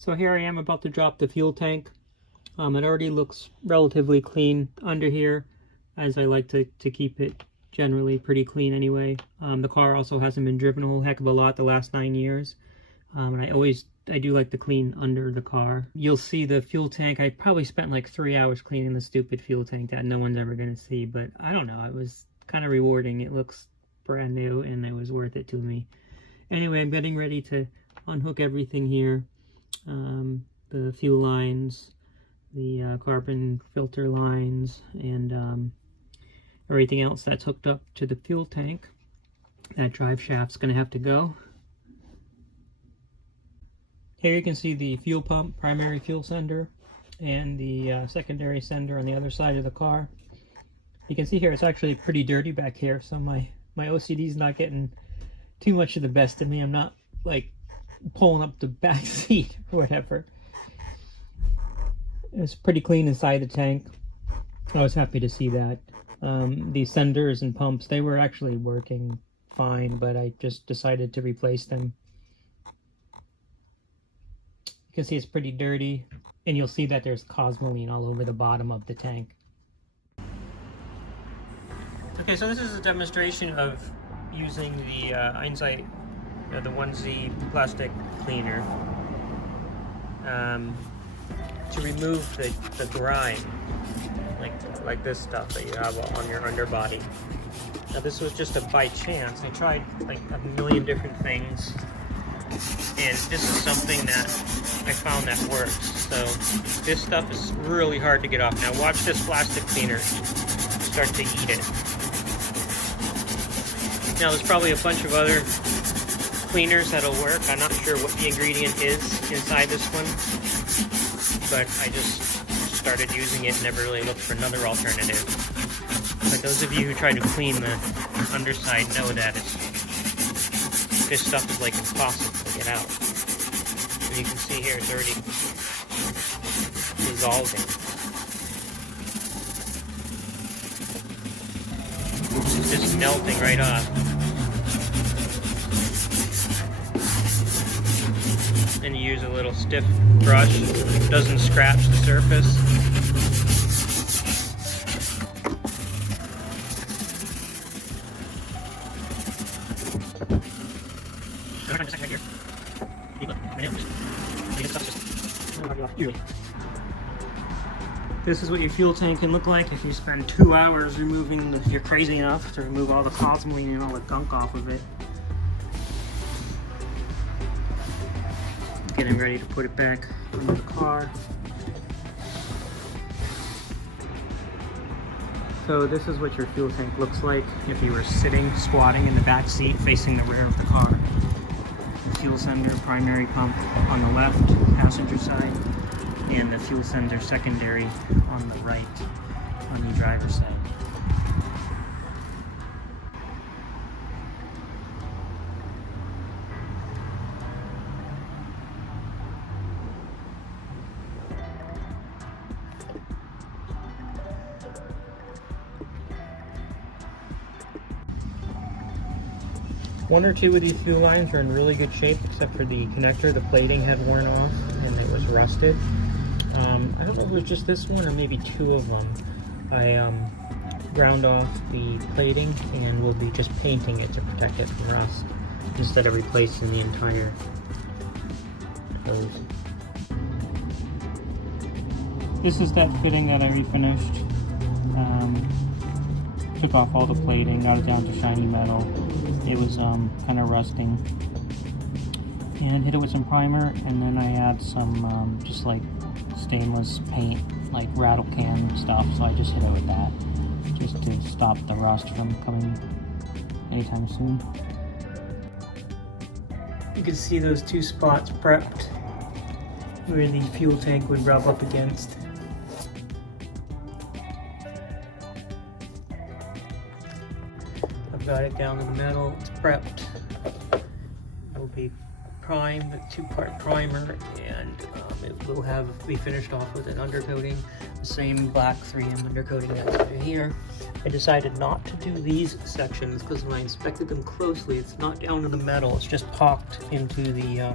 So here I am about to drop the fuel tank. It already looks relatively clean under here, as I like to keep it generally pretty clean anyway. The car also hasn't been driven a whole heck of a lot the last 9 years. And I do like to clean under the car. You'll see the fuel tank. I probably spent like 3 hours cleaning the stupid fuel tank that no one's ever going to see, but I don't know. It was kind of rewarding. It looks brand new and it was worth it to me. Anyway, I'm getting ready to unhook everything here. The fuel lines, the carbon filter lines, and everything else that's hooked up to the fuel tank. That drive shaft's going to have to go. Here you can see the fuel pump, primary fuel sender, and the secondary sender on the other side of the car. You can see here it's actually pretty dirty back here, so my OCD's not getting too much of the best of me. I'm not like pulling up the back seat or whatever. It's pretty clean inside the tank. I was happy to see that. The senders and pumps, they were actually working fine, but I just decided to replace them. You can see it's pretty dirty, and you'll see that there's cosmoline all over the bottom of the tank. Okay, so this is a demonstration of using the Insight, the 1Z plastic cleaner to remove the grime, like this stuff that you have on your underbody. Now this was just a by chance. I tried like a million different things, and this is something that I found that works. So this stuff is really hard to get off. Now watch this plastic cleaner start to eat it. Now there's probably a bunch of other cleaners that'll work. I'm not sure what the ingredient is inside this one, but I just started using it and never really looked for another alternative. But those of you who try to clean the underside know that this stuff is like impossible to get out. And you can see here it's already dissolving. It's just melting right off. And you use a little stiff brush, doesn't scratch the surface. This is what your fuel tank can look like if you spend 2 hours removing if you're crazy enough to remove all the cosmoline and all the gunk off of it. Getting ready to put it back in the car. So this is what your fuel tank looks like if you were squatting in the back seat facing the rear of the car. The fuel sender, primary pump on the left, passenger side, and the fuel sender secondary on the right, on the driver's side. One or two of these fuel lines are in really good shape, except for the connector. The plating had worn off and it was rusted. I don't know if it was just this one or maybe two of them. I ground off the plating and will be just painting it to protect it from rust instead of replacing the entire hose. This is that fitting that I refinished. Took off all the plating, got it down to shiny metal. It was kind of rusting. And hit it with some primer, and then I add some just like stainless paint, like rattle can stuff, so I just hit it with that just to stop the rust from coming anytime soon. You can see those two spots prepped where the fuel tank would rub up against. I've got it down to the metal, it's prepped. It will be primed with 2-part primer, and it will be finished off with an undercoating, the same black 3M undercoating that's here. I decided not to do these sections because when I inspected them closely, it's not down to the metal, it's just pocked into the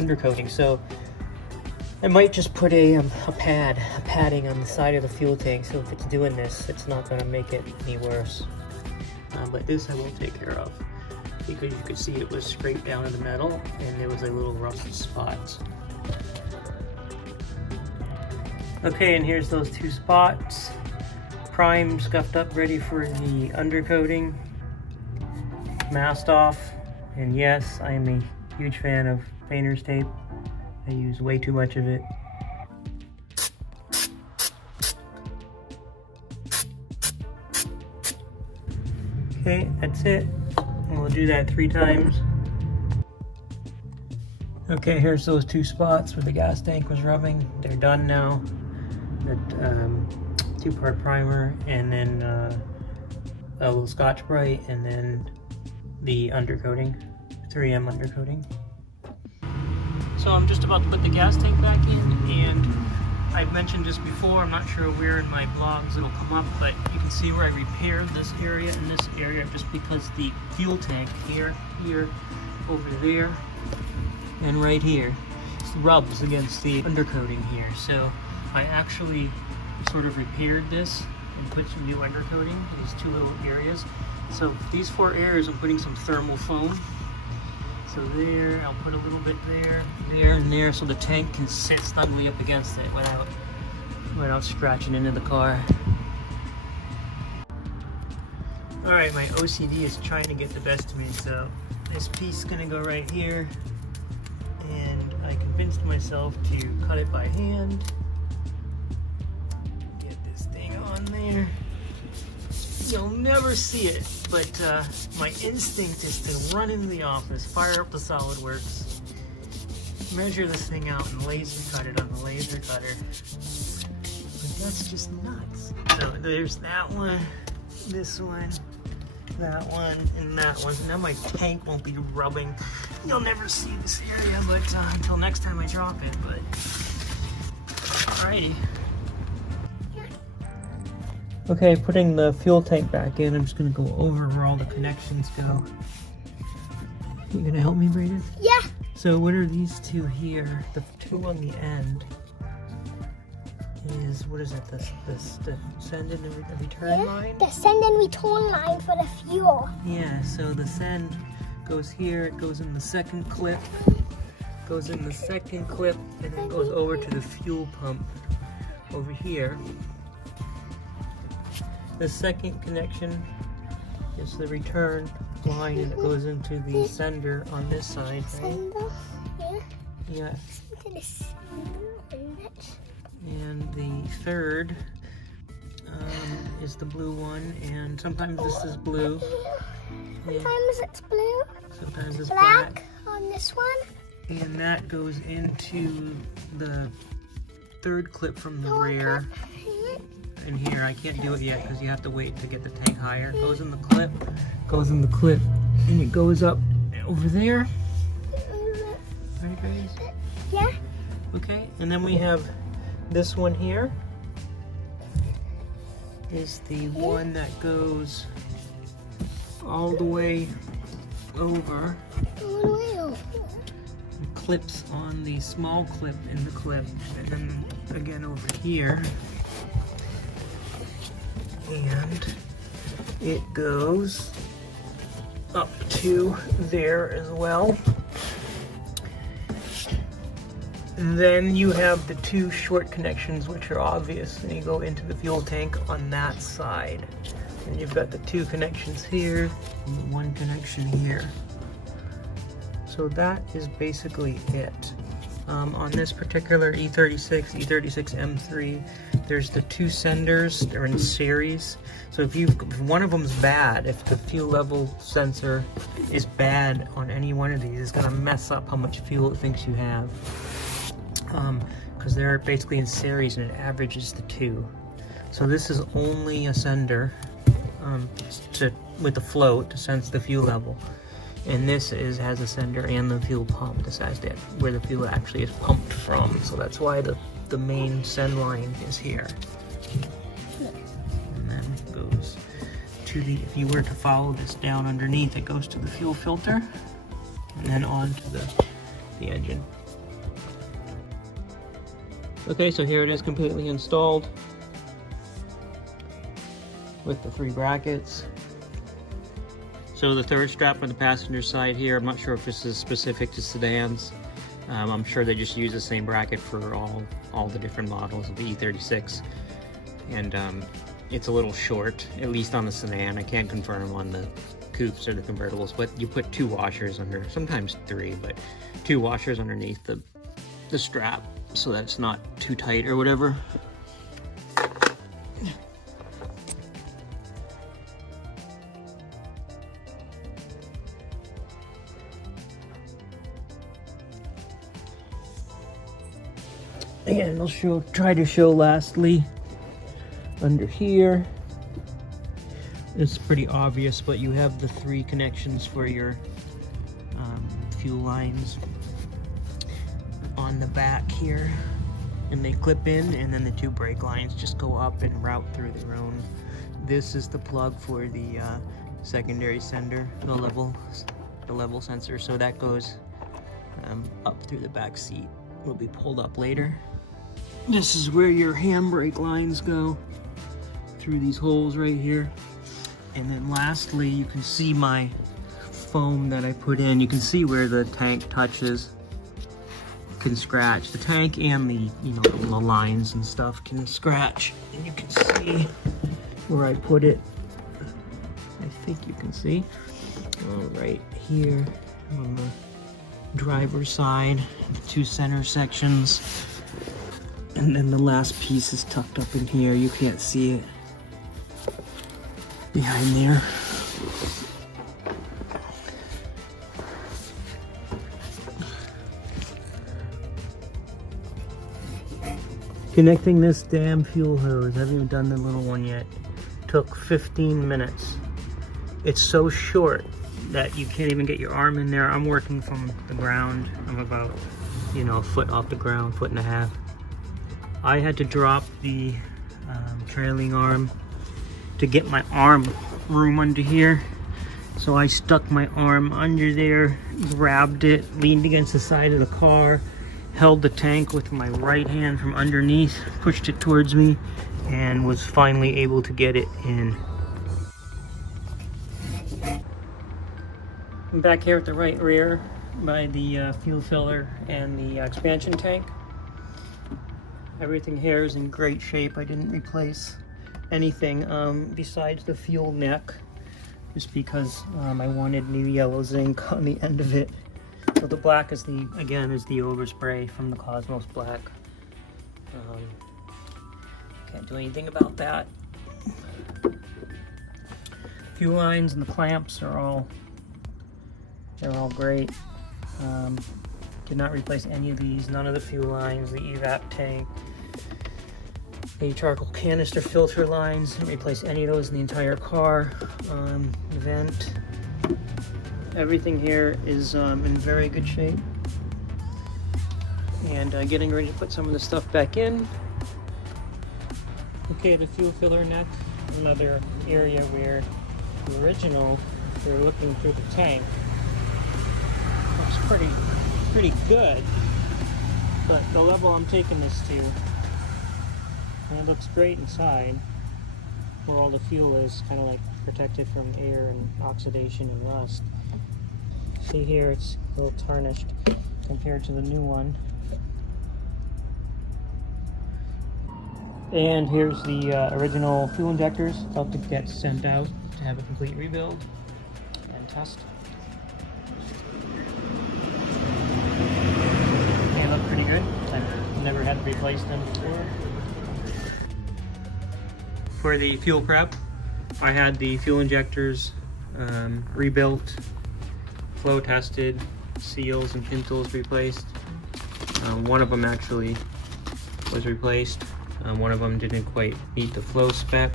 undercoating. So I might just put a padding on the side of the fuel tank, so if it's doing this, it's not going to make it any worse. But this I will take care of, because you could see it was scraped down in the metal and there was a little rust spots. Okay, and here's those 2 spots. Prime, scuffed up, ready for the undercoating. Masked off. And yes, I am a huge fan of painter's tape. I use way too much of it. Okay, that's it. And we'll do that 3 times. Okay, here's those 2 spots where the gas tank was rubbing. They're done now. That 2-part primer, and then a little Scotch-Brite, and then the undercoating, 3M undercoating. So I'm just about to put the gas tank back in, and I've mentioned this before, I'm not sure where in my blogs it'll come up, but you can see where I repaired this area and this area just because the fuel tank here, over there, and right here rubs against the undercoating here. So I actually sort of repaired this and put some new undercoating in these 2 little areas. So these 4 areas I'm putting some thermal foam. So there, I'll put a little bit there, there, and there, so the tank can sit snugly up against it without scratching into the car. Alright, my OCD is trying to get the best of me, so this piece is going to go right here, and I convinced myself to cut it by hand. Get this thing on there. You'll never see it, but my instinct is to run into the office, fire up the SolidWorks, measure this thing out, and laser cut it on the laser cutter. But that's just nuts. So there's that one, this one, that one, and that one. Now my tank won't be rubbing. You'll never see this area, but until next time I drop it. But alrighty. Okay, putting the fuel tank back in, I'm just going to go over where all the connections go. You going to help me, Brayden? Yeah. So what are these 2 here? The 2 on the end is, what is it, the send and return line? The send and return line for the fuel. Yeah, so the send goes here, it goes in the second clip, and then goes over to the fuel pump over here. The second connection is the return line, and it goes into the sender on this side, right? Sender, Yeah. into the sender. And the third is the blue one, and sometimes this is blue. Sometimes it's blue. Sometimes it's black on this one. And that goes into the 3rd clip from the rear. In here, I can't do it yet because you have to wait to get the tank higher. It goes in the clip, and it goes up over there. Right, guys? Yeah. Okay, and then we have this one here. Is the one that goes all the way over. Clips on the small clip in the clip, and then again over here. And it goes up to there as well. And then you have the 2 short connections, which are obvious, and you go into the fuel tank on that side. And you've got the 2 connections here and the 1 connection here. So that is basically it. On this particular E36 M3, there's the 2 senders. They're in series. So if one of them's bad, if the fuel level sensor is bad on any one of these, it's gonna mess up how much fuel it thinks you have. Because they're basically in series and it averages the 2. So this is only a sender with the float to sense the fuel level. And this has a sender and the fuel pump to sense where the fuel actually is pumped from. So that's why the main send line is here. And then it goes to the, if you were to follow this down underneath, it goes to the fuel filter and then on to the engine. Okay, so here it is completely installed with the 3 brackets. So the third strap on the passenger side here, I'm not sure if this is specific to sedans. I'm sure they just use the same bracket for all the different models of the E36. And it's a little short, at least on the sedan. I can't confirm on the coupes or the convertibles, but you put 2 washers under, sometimes 3, but 2 washers underneath the strap so that it's not too tight or whatever. And I'll try to show lastly under here. It's pretty obvious, but you have the 3 connections for your fuel lines on the back here, and they clip in, and then the 2 brake lines just go up and route through their own. This is the plug for the secondary sender, the level sensor, so that goes up through the back seat. Will be pulled up later. This is where your handbrake lines go, through these holes right here. And then lastly, you can see my foam that I put in. You can see where the tank touches. Can scratch. The tank and the lines and stuff can scratch. And you can see where I put it. I think you can see. Right here on the driver's side, the 2 center sections. And then the last piece is tucked up in here. You can't see it behind there. Connecting this damn fuel hose, I haven't even done the little one yet, took 15 minutes. It's so short that you can't even get your arm in there. I'm working from the ground. I'm about, a foot off the ground, 1.5 feet. I had to drop the trailing arm to get my arm room under here. So I stuck my arm under there, grabbed it, leaned against the side of the car, held the tank with my right hand from underneath, pushed it towards me, and was finally able to get it in. I'm back here at the right rear by the fuel filler and the expansion tank. Everything here is in great shape. I didn't replace anything besides the fuel neck, just because I wanted new yellow zinc on the end of it. So the black is the overspray from the Cosmos Black. Can't do anything about that. Fuel lines and the clamps are all great. Did not replace any of these. None of the fuel lines, the evap tank, the charcoal canister filter lines. Didn't replace any of those in the entire car. The vent. Everything here is in very good shape. And getting ready to put some of the stuff back in. Okay, the fuel filler neck. Another area where the original, if you're looking through the tank, looks pretty good. But the level I'm taking this to, and it looks great inside, where all the fuel is kind of like protected from air and oxidation and rust. See here, it's a little tarnished compared to the new one. And here's the original fuel injectors, about to get sent out to have a complete rebuild and test. They look pretty good. I've never had to replace them before. For the fuel prep, I had the fuel injectors rebuilt, flow tested, seals and pintles replaced. One of them actually was replaced. One of them didn't quite meet the flow spec.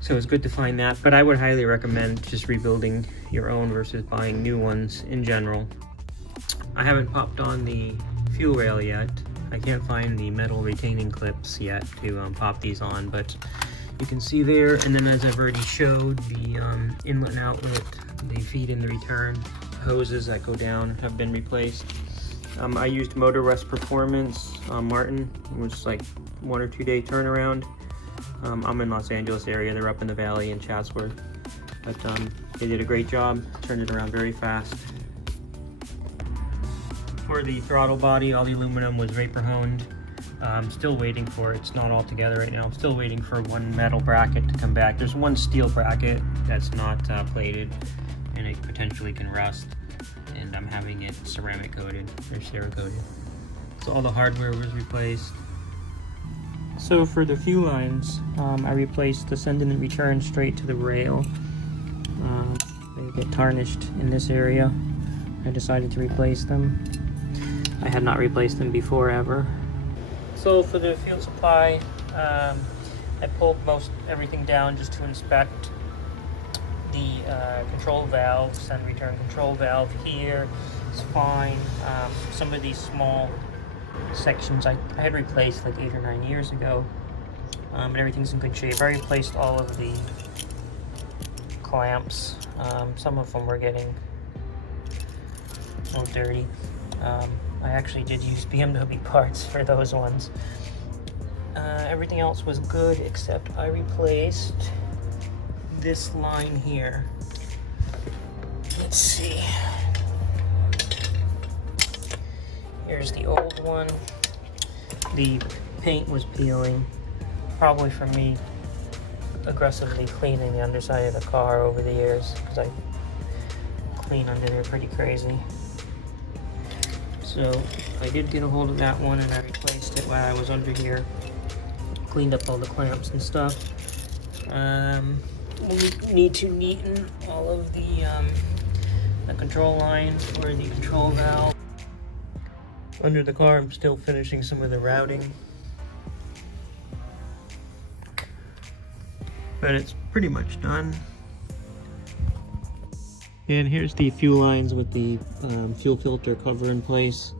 So it's good to find that, but I would highly recommend just rebuilding your own versus buying new ones in general. I haven't popped on the fuel rail yet. I can't find the metal retaining clips yet to pop these on, but you can see there, and then as I've already showed, the inlet and outlet, the feed and the return hoses that go down have been replaced. I used Motor Rest Performance, Martin, which is like 1 or 2 day turnaround. I'm in Los Angeles area, they're up in the valley in Chatsworth. But they did a great job, turned it around very fast. For the throttle body, all the aluminum was vapor honed. I'm still waiting for it. It's not all together right now. I'm still waiting for one metal bracket to come back. There's one steel bracket that's not plated, and it potentially can rust. And I'm having it ceramic coated or Cerakoted. So all the hardware was replaced. So for the fuel lines, I replaced the send and return straight to the rail. They get tarnished in this area. I decided to replace them. I had not replaced them before ever. So for the fuel supply, I pulled everything down just to inspect the control valve, send return control valve here. It's fine. Some of these small sections I had replaced like 8 or 9 years ago, and everything's in good shape. I replaced all of the clamps. Some of them were getting a little dirty. I actually did use BMW parts for those ones. Everything else was good except I replaced this line here. Let's see. Here's the old one. The paint was peeling, probably from me aggressively cleaning the underside of the car over the years, because I clean under there pretty crazy. So I did get a hold of that one and I replaced it while I was under here. Cleaned up all the clamps and stuff. We need to neaten all of the control line for the control valve. Under the car, I'm still finishing some of the routing. But it's pretty much done. And here's the fuel lines with the fuel filter cover in place.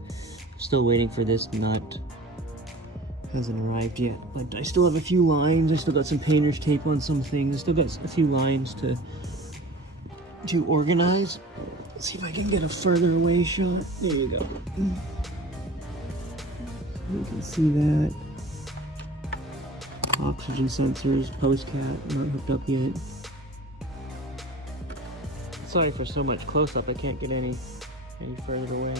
Still waiting for this nut. Hasn't arrived yet, but I still have a few lines. I still got some painter's tape on some things. I still got a few lines to organize. Let's see if I can get a further away shot. There you go. You can see that. Oxygen sensors, post-cat, not hooked up yet. Sorry for so much close-up, I can't get any further away.